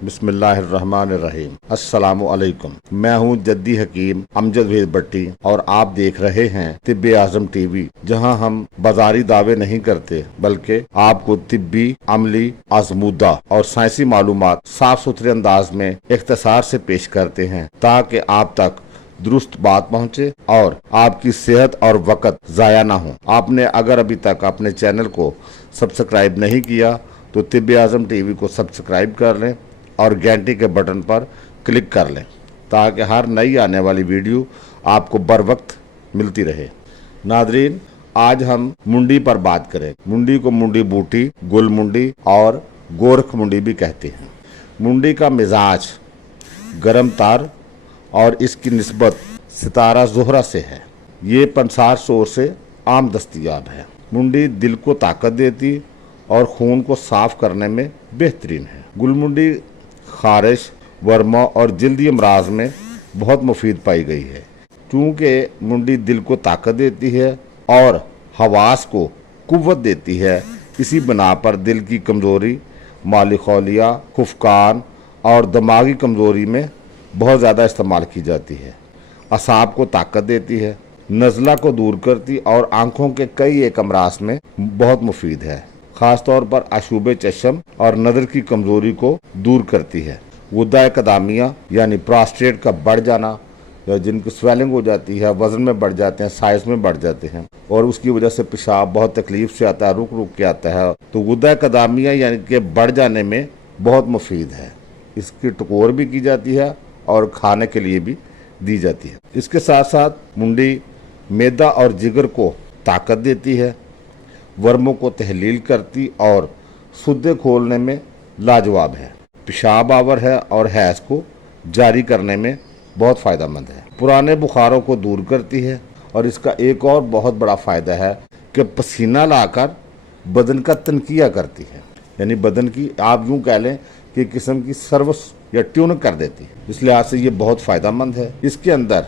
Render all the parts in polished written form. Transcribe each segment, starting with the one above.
बिस्मिल्लाहिर्रहमानिर्रहीम। अस्सलामु अलैकुम। मैं हूं जद्दी हकीम अमजद वेद भट्टी और आप देख रहे हैं तिब्बे आजम टीवी, जहां हम बाजारी दावे नहीं करते बल्कि आपको तिब्बी, अमली, आजमूदा और साइंसी मालूमात साफ सुथरे अंदाज में इख्तिसार से पेश करते हैं ताकि आप तक दुरुस्त बात पहुंचे और आपकी सेहत और वक़्त ज़ाया ना हो। आपने अगर अभी तक अपने चैनल को सब्सक्राइब नहीं किया तो तिब्बे आजम टीवी को सब्सक्राइब कर लें और घंटी के बटन पर क्लिक कर लें ताकि हर नई आने वाली वीडियो आपको बर वक्त मिलती रहे। नादरीन, आज हम मुंडी पर बात करें। मुंडी को मुंडी बूटी, गुल मुंडी और गोरख मुंडी भी कहते हैं। मुंडी का मिजाज गरम तार और इसकी निस्बत सितारा ज़ोहरा से है। ये पंसार शोर से आम दस्तयाब है। मुंडी दिल को ताकत देती और खून को साफ करने में बेहतरीन है। गुलमुंडी खारिश, वर्मा और जल्दी अमराज में बहुत मुफीद पाई गई है। चूँकि मुंडी दिल को ताकत देती है और हवास को कुव्वत देती है, इसी बिना पर दिल की कमज़ोरी, माली खौलिया, खुफकान और दिमागी कमज़ोरी में बहुत ज़्यादा इस्तेमाल की जाती है। असाब को ताकत देती है, नज़ला को दूर करती और आँखों के कई एक अमराज में बहुत मुफीद है। ख़ास तौर पर आशूबे चश्म और नज़र की कमज़ोरी को दूर करती है। गुद्दा कदामिया यानी प्रोस्टेट का बढ़ जाना, या जिनकी स्वेलिंग हो जाती है, वज़न में बढ़ जाते हैं, साइज़ में बढ़ जाते हैं और उसकी वजह से पेशाब बहुत तकलीफ से आता है, रुक रुक के आता है, तो गुद्दा कदामिया यानी कि बढ़ जाने में बहुत मुफीद है। इसकी टकोर भी की जाती है और खाने के लिए भी दी जाती है। इसके साथ साथ मुंडी मैदा और जिगर को ताकत देती है, वर्मों को तहलील करती और सुद्दे खोलने में लाजवाब है। पेशाब आवर है और हैज़ को जारी करने में बहुत फ़ायदेमंद है। पुराने बुखारों को दूर करती है और इसका एक और बहुत बड़ा फ़ायदा है कि पसीना लाकर बदन का तनकिया करती है, यानी बदन की आप यूँ कह लें कि किस्म की सर्विस या ट्यून कर देती है। इस लिहाज से ये बहुत फ़ायदेमंद है। इसके अंदर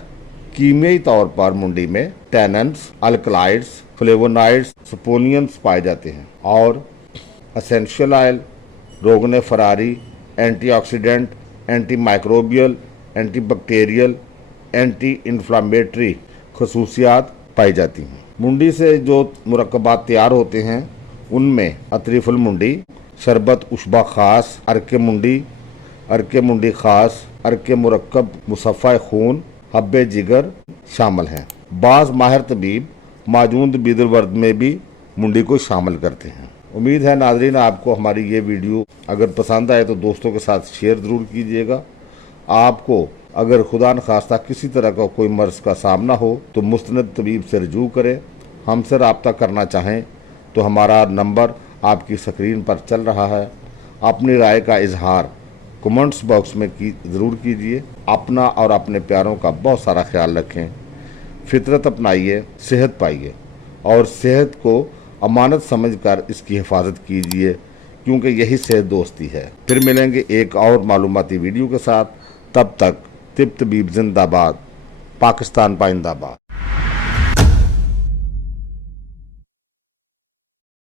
कीमियाई तौर पर मुंडी में टैनन्स, अल्कलाइड्स, फ्लेवोनाइड्स, सपोनियंस पाए जाते हैं और एसेंशियल ऑयल, रोगन फरारी, antioxidant, anti microbial, anti bacterial, anti inflammatory खसूसियात पाई जाती हैं। मुंडी से जो मुरक्कबात तैयार होते हैं उनमें अतरीफुल मुंडी, शरबत उशबा खास, अर्के मुंडी खास, अर्के मुरक्कब मुसफ़ा खून, हब्बे जिगर शामिल हैं। बाज़ माहिर तबीब माजून बीदर वर्द में भी मुंडी को शामिल करते हैं। उम्मीद है नाज़रीन आपको हमारी ये वीडियो अगर पसंद आए तो दोस्तों के साथ शेयर ज़रूर कीजिएगा। आपको अगर खुदा न खास्ता किसी तरह का कोई मर्ज़ का सामना हो तो मुस्तनद तबीब से रजू करें। हमसे रब्ता करना चाहें तो हमारा नंबर आपकी स्क्रीन पर चल रहा है। अपनी राय का इजहार कमेंट्स बॉक्स में ज़रूर कीजिए। अपना और अपने प्यारों का बहुत सारा ख्याल रखें। फितरत अपनाइए, सेहत पाइए और सेहत को अमानत समझकर इसकी हिफाजत कीजिए, क्योंकि यही सेहत दोस्ती है। फिर मिलेंगे एक और मालूमाती वीडियो के साथ। तब तक तिब तबीब जिंदाबाद, पाकिस्तान पाइंदाबाद।